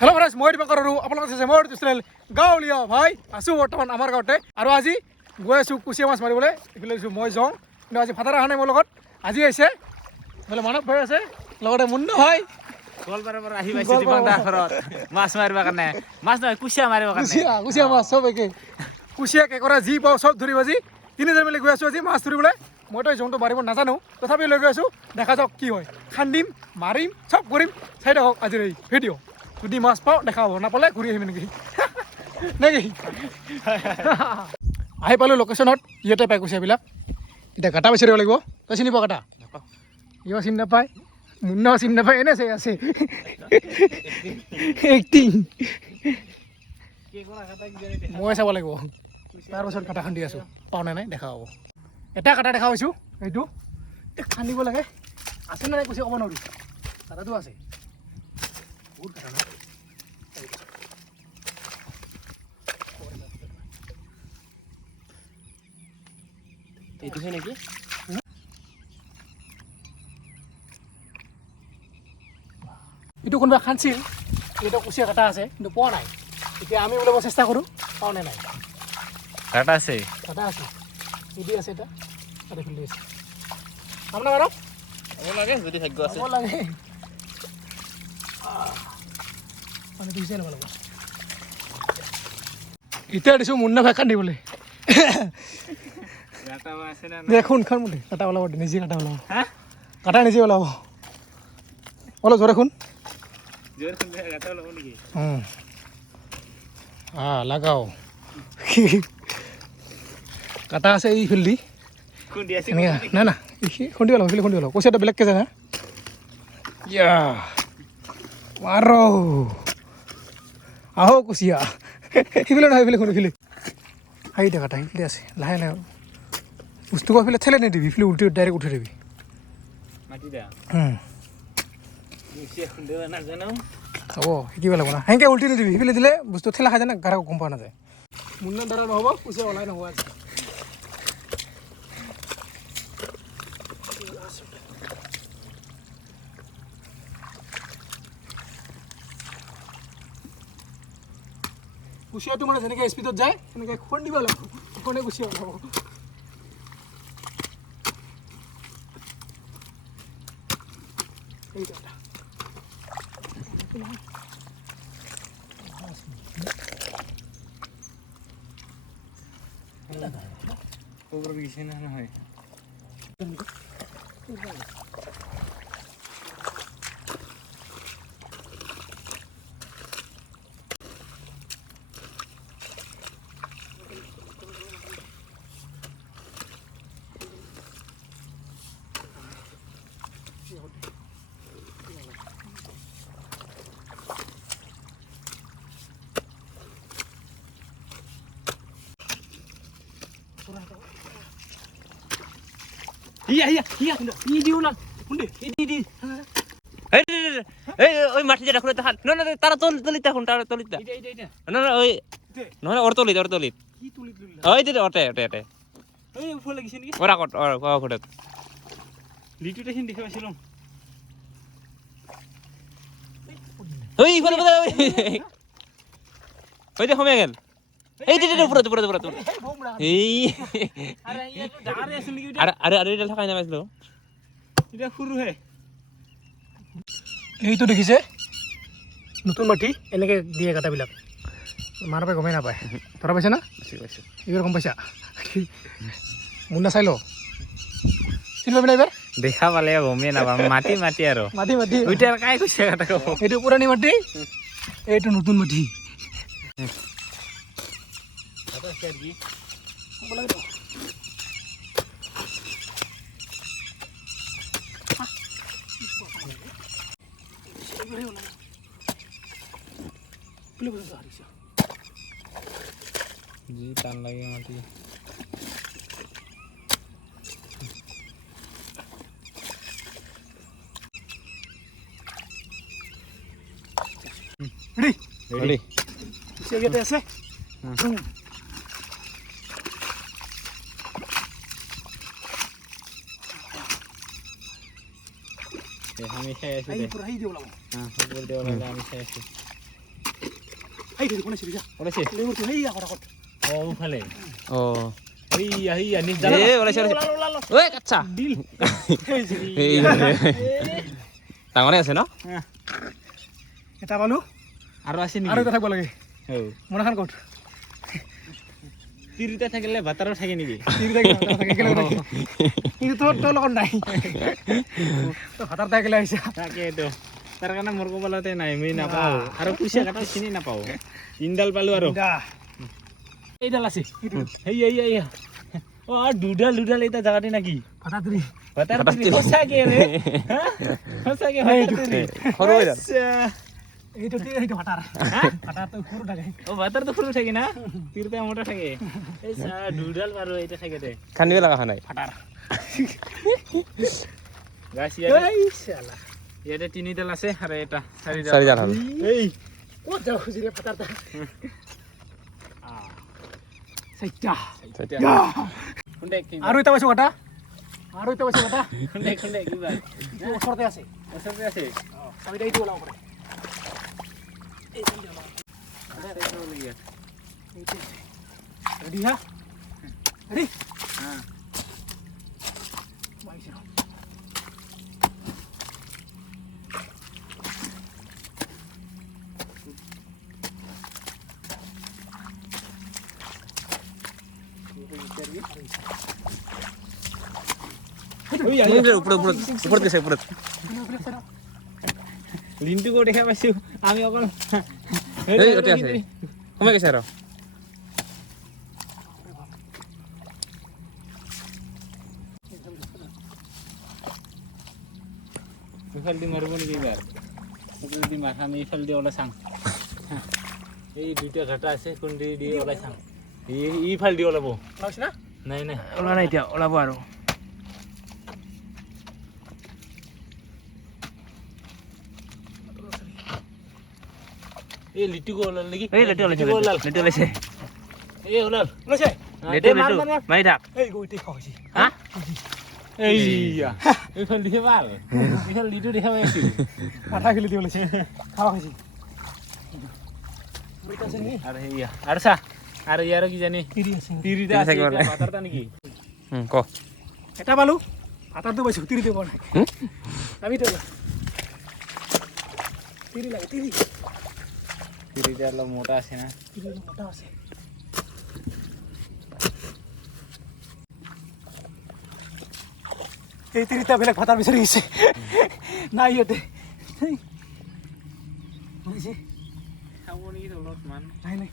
Hello' friends, মই দিবাকৰ আৰু আপোনালোকে চাইছে মোৰ চেনেল গাঁৱলীয়া ভাই। আছোঁ বৰ্তমান আমাৰ গাঁৱতে আৰু আজি গৈ আছোঁ কুচিয়া মাছ মাৰিবলৈ। এইফালে আছোঁ মই যাওঁ, কিন্তু আজি ফাটাৰ অহা নাই মোৰ লগত। আজি আহিছে বোলে মানৱ ভাই আছে, লগতে মুন্না ভাই। গোৱালপাৰাৰ পৰা আহি পাইছোঁ দীপং দাৰ ঘৰত মাছ মাৰিবৰ কাৰণে। মাছ নহয়, কুচিয়া মাৰিবৰ কাৰণে। কুচিয়া মাছ চব একে, কুচিয়া কেঁকোৰা যি পাওঁ চব ধৰিব। আজি 3জন মিলি গৈ আছোঁ আজি মাছ ধৰিবলৈ। মইতো জোনটো মাৰিব নাজানো, তথাপিও লৈ গৈ আছোঁ। দেখা যাওক কি হয়, খান্দিম, মাৰিম, চব কৰিম। চাই থাকক আজিৰ এই ভিডিঅ'। যদি মাছ পাওঁ দেখা হ'ব, নাপালে ঘূৰি আহিম নেকি নেকি আহি পালোঁ লোকেশ্যনত। ইয়াতে পাই কুচিয়াবিলাক। এতিয়া কাটা বিচাৰিব লাগিব। তই চিনি পোৱা কাটা? ইও চিনি নাপায়, মুন্নাও চিনি নাপায়, এনে চাই আছে এক্টিং। মই চাব লাগিব, তাৰপাছত কাটা খান্দি আছোঁ। পাওঁ নে নাই দেখা হ'ব। এটা কাটা দেখা পাইছোঁ, এইটো খান্দিব লাগে। আছে নে নাই কুচিয়া ক'ব নোৱাৰি, কাটাটো আছে। বহুত কাটা না, এইটোহে নেকি? এইটো কোনোবা খান্দিছিল, এইটো কুচিয়া কাটা আছে কিন্তু পোৱা নাই। এতিয়া আমি ওলাব চেষ্টা কৰোঁ, পাওঁ নে নাই। কাটা আছে, কাটা আছে, ইদি আছে এটা, আৰু ফিল্ডি আছে। আপোনাৰ বাৰু হ'ব লাগে যদি ভাগ্য আছে। হ'ব লাগে, মানে দিছে ল'ব লাগিব। এতিয়া দিছোঁ মুন্না ভাই কান্দিবলৈ। দেখোন খান বুলি কাটা ওলাব, নিজে কাটা ওলাব। কাটা নিজে ওলাব, অলপ জোৰে খুন। লাগাও কাটা আছে এই ফিল্ডি এনেকৈ। নাই না, খুন্দি ওলাব, ফিল্ডি খুন্দি ওলাব। কুচিয়াটো বেলেগকৈ যায় না। ইয়া মাৰ আহ কুচিয়া, সিফালে নহয়, সিফালে খুন্দি ফিলি সেইটা কাটা সিফালে আছে। লাহে লাহে বস্তু কৈ ফেলে ঠেলে নিদিবি, ফিলি উল্টি ডাইৰেক্ট উঠাই দিবি। হ'ব, শিকিব লাগিব না। সেনেকৈ উল্টি নিদিবি, সিফালে দিলে বস্তু ঠেলা খাই যায় না, গাড়া গম পোৱা নাযায়। মুন্নাৰ দ্বাৰা নহ'ব, কুচিয়া ওলাই নহ'ব আজি। কুচিয়াটো মানে যেনেকৈ স্পীডত যায় সেনেকৈ খুন্দিব লাগিব, খুন্দে কুচিয়া ওলাব। নহয় ওই মাটি যেটা খুলে দেখান না না তারা তলিত দেখুন তারা তলিত না না ওই নহলে ওর তলিত ওই দিদি ওটে ওটে ওটে ওরা কট ওরা ফটো লিটুটেশন দেখে পাইছিলাম ওই ফটো ফটো ওই দেখো মেগেল এই দিদি পুরো পুরো পুরো এই আরে আরে আরে এটা থাকাই না পাইছিল এটা সৰু হে। এইটো দেখিছে নতুন মাটি এনেকৈ দিয়ে কাটাবিলাক, মাৰ পৰা গমেই নাপায়। ধৰা পাইছে না, এইবাৰ গম পাইছা? মুন্না চাই ল, চিনি পাবি না এইবাৰ? দেখা পালে গমেই নাপাম, মাটি মাটি আৰু মাটি মাটি ওইটাৰ কাই কৈছে কথা কব। এইটো পুৰণি মাটি, এইটো নতুন মাটি। জি টান লাগে মাটি। রেডি রেডি আছে। আমি খাই আছো এই পুরা এই দিও লাও। হ্যাঁ উপর দেওয়া লাগে আমি খাই আছি। এই ধৰি বনাইছে যা ওলাইছে লেবুটো এই আগত ও ফালে ও এই নিজ এ ওলাইছে ঐ কাচ্চা ডিল এই ডাঙৰে আছে ন এটা পালো আৰু আছে আৰু নেকি এটা থাকিব লাগে ও মনাখান ক'ত তিৰিটা থাকিলে ভাতাৰো থাকে নেকি তিৰি থাকিলে থাকে একেলগে থাকে কিন্তু তোৰ লগত নাই তই ভাতাৰ তাই একেলগে আহিছা তাকেতো তাৰ কাৰণে মোৰ কপালতে নাই মই নাপাওঁ আৰু কুচিয়া কাটা চিনি নাপাওঁ তিনডাল পালো আৰু দা এইডাল আছে এই ও আৰ দুডাল এটা জায়গাটি নাকি ভাতাৰ তিৰি ভাতাৰ তিৰি সঁচাকে ৰে সঁচাকে ভাতাৰ তিৰি সৰু হৈ যাম এইটো এইটো ভাতাৰ ভাতাৰটো সৰু থাকে ও ভাতার তো ফুল থাকে না তিরটা মোটা থাকে এই দুডাল পারো এটা থাকে দে খান্দিব লগা হোৱা নাই ভাতাৰ গাছ এই শালা ইয়াতে তিনিডাল আছে আৰু এটা চাৰিডাল চাৰিডাল হ'ল এই ক'ত যাওঁ খুজিৰে ভাতাৰ তা চাইটা খুন্দেক আৰু এটা পাইছো কাটা আৰু এটা পাইছো কাটা খুন্দেক কিবা ওচৰতে আছে ওচৰতে আছে চাবিটা এইটো ওলাব পাৰে ৰেডি হা ৰেডি হ্যাঁ ওপৰত গৈছে ওপৰত লিন্টুকো দেখা পাইছো আমি অকল এই ইয়াতে আছে কমে গৈছে আৰু ইফালে দি মাৰিব নেকি এইবাৰ ইফালে দি মাথা আমি ইফালে দি ওলাই চাং এই দুইটা ঘাটা আছে কোনদি দি ওলাই চাং ইফালে দি ওলাব ওলাইছে না নাই ওলোৱা নাই এতিয়া ওলাব আৰু এই লিটুকো ওলাল নেকি এই লেটু ওলাইছে লেটু ওলাইছে এই ওলাল ওলাইছে লেটু লেটু মাৰি থাক এই গৈ ঠিক হৈছে হা এইয়া এইফালে দিহে ভাল এইফালে লিটু দেখা পাই আছো আঠা খেলি দি ওলাইছে খাওয়া খাইছি বইতা আছে নি আৰু সেইয়া আৰু চা আৰু ইয়াৰ কি জানি তিৰি আছে তিৰিটা আছে ভাতাৰটা নেকি ক এটা পালো ভাতাৰটো পাইছো তিৰি দিব নাই আমি তো তিৰি লাগে তিৰি তিৰিটা অলপ মোটা আছে না তিৰি মোটা আছে এই তিৰিটা বেলেগ ভাতাৰ বিচাৰি গৈছে নাই ইয়াতে বুজিছে খাব নেকি অলপমান নাই নাই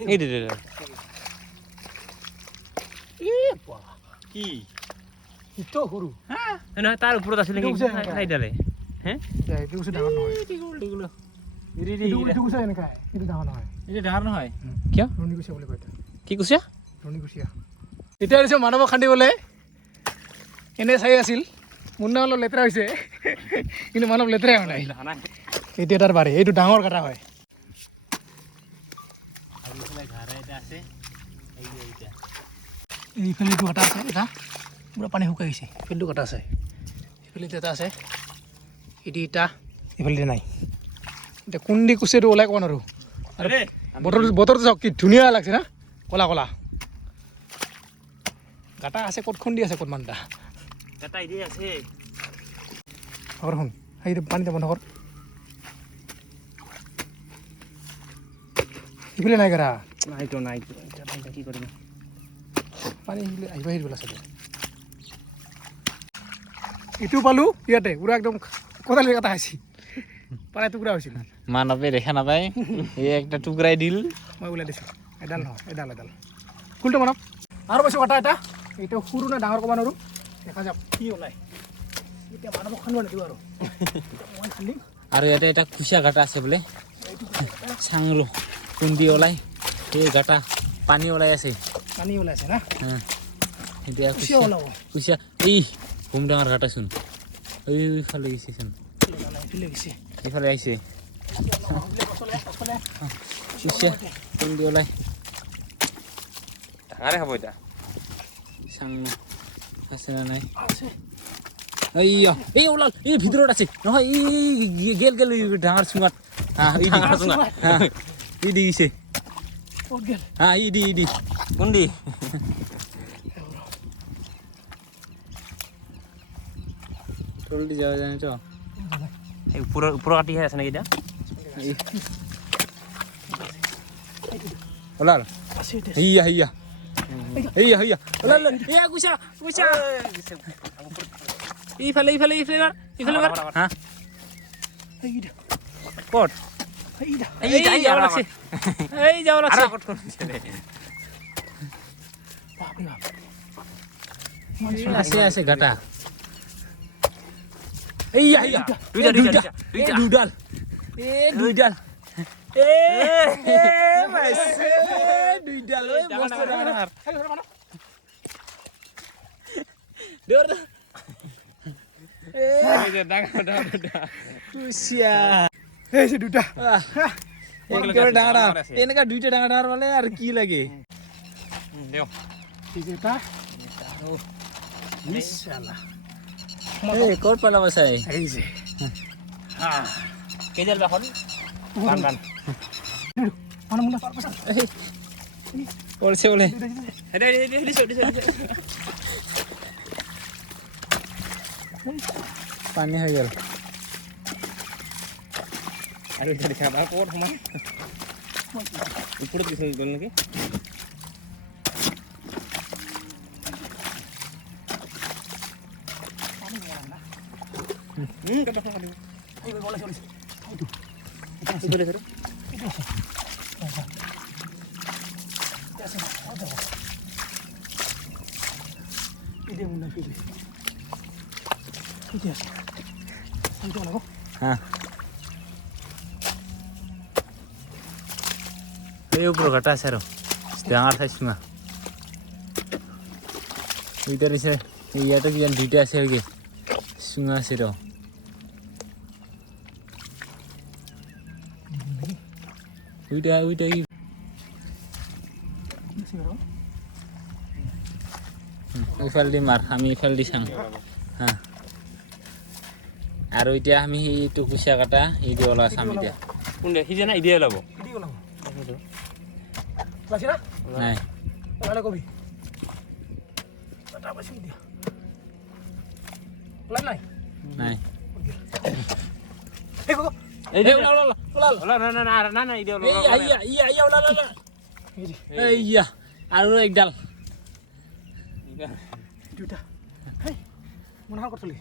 এই দে কি ইটো সৰু নহয় তাৰ ওপৰত আছিল নেকি চাৰিডালে হে এইটো কৈছে ডাঙৰ নহয় এইটো কৈছে এনেকা এইটো ডাঙৰ নহয় এইটো ডাঙৰ নহয় কিয় ৰণী কুচিয়া বুলি কয় কি কৈছে ৰণী কুচিয়া এতিয়া আহিছোঁ মানৱক খান্দিবলৈ এনে চাই আছিল মুন্না অলপ লেতেৰা হৈছে কিন্তু মানৱ লেতেৰাই হোৱা নাই এতিয়া তাৰ বাৰী এইটো ডাঙৰ কাটা হয় এইফালে এইটো কাটা আছে এটা পুৰা পানী শুকাই গৈছে এইফালেটো কাটা আছে এইফালে এটা আছে এটি ইটা এইফালে নাই এতিয়া কোনদি কুচিয়াটো ওলাই ক'ব নোৱাৰোঁ আৰু বতৰটো চাওক কি ধুনীয়া লাগছে না ক'লা ক'লা কাটা আছে ক'ত খুন্দি আছে ক'ত মানটা কাটাই দি আছে ঘৰ শুন সেইটো পানীতে বন্ধ কৰ এইফালে নাই কাৰা নাইতো নাই কি কৰিম পানী সেইফালে আহিব আহিব চাগে এইটো পালোঁ ইয়াতে পুৰা একদম কোদালি কাটা খাইছি পানী টুকুৰা হৈছিল মানৱে দেখা নাপায় এই একটা টুকৰাই দিল মই ওলাই দিছোঁ এডাল নহয় এডাল এডাল ফুলটো মানক আৰু পাইছোঁ কাটা এটা এইটো সৰু নে ডাঙৰ ক'ব নোৱাৰোঁ দেখা যাওক কি ওলাই এতিয়া মানৱক খান্দিব নিদিব আৰু মই খান্দিম আৰু ইয়াতে এটা কুচিয়া গাটা আছে বোলে চাংলো কুন্দি ওলাই এই গাটা পানী ওলাই আছে পানী ওলাইছে না এতিয়া কুচিয়া ওলাব কুচিয়া এই ঘুম ডাঙৰ গাটা চোন এইফালে গৈছে চোন এইফালে গৈছে এইফালে আহিছে কুচিয়া কোন দি ওলাই ডাঙৰে হ'ব এতিয়া চাং আছে না নাই এইয়া এই ওলাল এই ভিতৰত আছে নহয় এই গেল গেল ডাঙৰ চুঙাত হা এই ডাঙৰ চুঙাত হা এই দিছে হা এই দি কোন দি ট্ৰল দি যাও জানি তো এই ওপৰৰ কাটিহে আছে নেকি এতিয়া ওলাল এইয়া ওলাল এই কুচিয়া ইফালে হা ক'ত এই যাব লাগছে আছে গাটা এইয়া দুইডাল দুইডাল মস্ত ডাঙৰ কুচিয়া এই যে দুটা ডাঙৰ এনেকা দুইটা ডাঙৰ মানে আৰু কি লাগে দিওঁ এটা ক'ত পেলাব চাই এই যে কেইডাল বাখন বান পড়ছে বলে পানী হৈ গ'ল আৰু এতিয়া দেখা ক'ত সোমাই ওপৰত গুচি গ'ল নেকি হ্যাঁ এই উপৰ ঘাটা আছে আৰ ডাঙৰ চাই চুঙা দুইটা দিছে ইয়াতে কি দুইটা আছে কি চুঙা আছে ৰ দুইটা কি ইফাল দি মাৰ আমি ইফাল দি চাওঁ হা আৰু এতিয়া আমি এইটো কুচিয়া কাটা এই দি ওলা চাম এতিয়া কোন দে সিজনা ইডিয়া ল'ব নাই ওলালে কবি এটা পাইছো দিয়া ওলাই নাই নাই এই গো এই দে ওলাল না ইডিয়া এই ওলাল এইয়া আৰু একডাল দুটা হেই মন হাল কৰছলি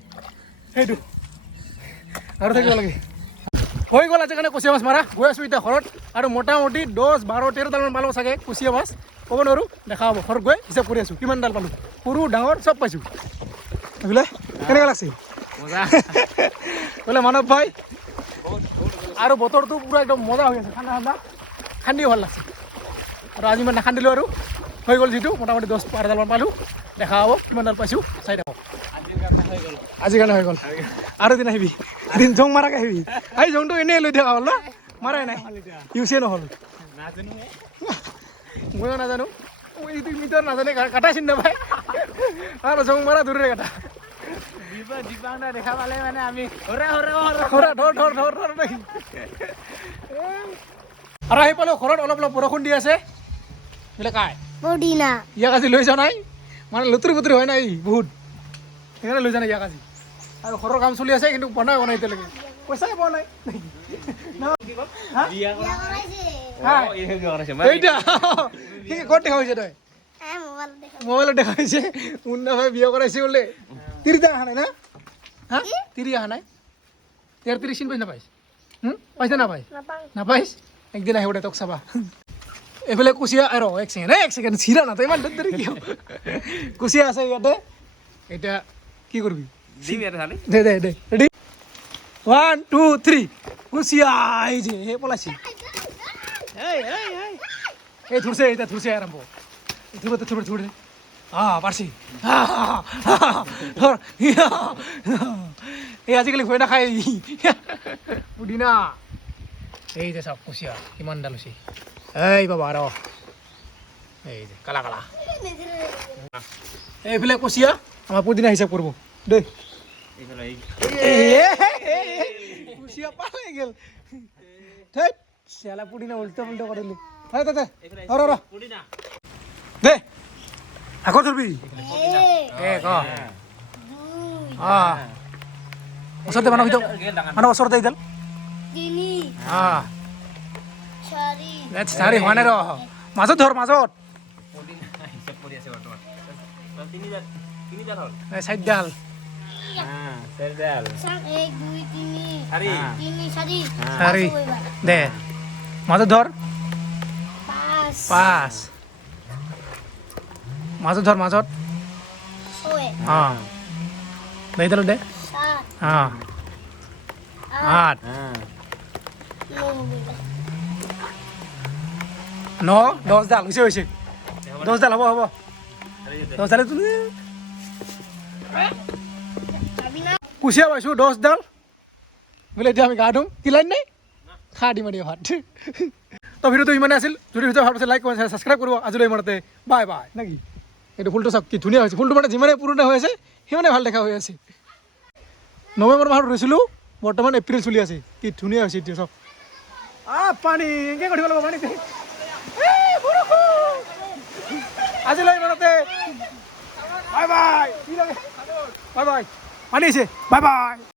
এইটো আৰু থাকিব লাগে হৈ গ'ল আজি কাৰণে কুচিয়া মাছ মাৰা গৈ আছোঁ এতিয়া ঘৰত আৰু মোটামুটি 10 12 13 ডালমান পালোঁ চাগে কুচিয়া মাছ ক'ব নোৱাৰোঁ দেখা হ'ব ঘৰত গৈ হিচাপ কৰি আছোঁ কিমান ডাল পালোঁ সৰু ডাঙৰ চব পাইছোঁ বোলে কেনেকুৱা লাগছে মজা বোলে মানৱ ভাই আৰু বতৰটো পুৰা একদম মজা হৈ আছে ঠাণ্ডা ঠাণ্ডা খান্দিও ভাল লাগছে আৰু আজি মই নাখান্দিলোঁ আৰু হৈ গ'ল যিটো মোটামুটি 10 12 ডালমান পালোঁ দেখা হ'ব কিমান ডাল পাইছোঁ চাই থাকক আজিৰ কাৰণে হৈ গ'ল আৰু এদিন আহিবি এদিন জং মাৰাকৈ আহিবি এই জংটো এনেই লৈ থকা হ'ল ন মাৰাই নাই ইউজে নহ'ল ময়ো নাজানো এইটো মিটাৰ নাজানে কাটা চিন নাপায় আৰু জং মাৰা দূৰৰে কাটা দেখা পালে মানে আমি ধৰ দেখি আৰু আহি পালোঁ ঘৰত অলপ অলপ বৰষুণ দি আছে বোলে কাই মদিনা ইয়াক আজি লৈ যোৱা নাই মানে লুতুৰি পুতুৰি হয় নাই বহুত সেইকাৰণে লৈ যোৱা নাই ইয়াক আজি আৰু ঘৰৰ কাম চলি আছে কিন্তু বনাই এতিয়ালৈকে পইচাই পোৱা নাই এইটা ক'ত দেখা হৈছে তই মোবাইলত দেখা হৈছে মুন্না ভাই বিয়া কৰাইছে বোলে তিৰিটা অহা নাই না হা তিৰি অহা নাই 33 চিন পাইছ নাপাইছ পাইছে নাপাইছ নাপাইছ একদিন আহিব দে তোক চাবা এইফালে কুচিয়া আৰু এক ছেকেণ্ড চিৰা না তই ইমান দেৰি কিয় কুচিয়া আছে ইয়াতে এতিয়া কি কৰিবি দে ৰেডি 1 2 3 কুচিয়া এই যে হে পলাইছি এই থুৰছে এতিয়া থুৰছে আৰম্ভ থুৰছে পাৰছি ধৰ এই আজিকালি ভয় নাখায় পুদিনা এই যে চাওক কুচিয়া কিমানডাল হৈছে এই বাবা ৰ এই যে কালা কালা এইফালে কুচিয়া আমাৰ পুদিনা হিচাপ কৰিব দেই কুচিয়া পালে গেল ধেত চেলা পুদিনা উল্টা পুল্টা কৰিলি হয় দাদা ৰ দে আকৌ ধৰবি ক ওচৰতে মানুহ ভিতৰত মানুহ ওচৰতে এইডাল চাৰি হোৱা নাই ৰ মাজত ধৰ মাজত চাৰিডাল চাৰি দে মাজত ধৰ পাঁচ মাজত ধৰ মাজত অঁ এইডালত দে অঁ আঠ 10ডাল হৈছে 10ডাল হ'ব 10ডালে তুলি কুচিয়া পাইছোঁ 10ডাল বোলে এতিয়া আমি গা ধুম কি লাইন নাই খা দিম আৰু ভাত তো ভিডিঅ'টো ইমানে আছিল যদি ভিডিঅ' ভাল পাইছে লাইক কৰিব ছাবস্ক্ৰাইব কৰিব আজিলৈ ইমানতে বাই বাই নেকি এইটো ফুলটো চাওক কি ধুনীয়া হৈছে ফুলটো মানে যিমানে পুৰণা হৈ আছে সিমানে ভাল দেখা হৈ আছে নৱেম্বৰ মাহত ৰুইছিলোঁ বৰ্তমান এপ্ৰিল চলি আছে কি ধুনীয়া হৈছে এতিয়া চাওক পানী এনেকৈ কৰিব লাগিব পানী আজিলৈ ইমানতে বাই বাই বাই বাই পানী আহিছে বাই বাই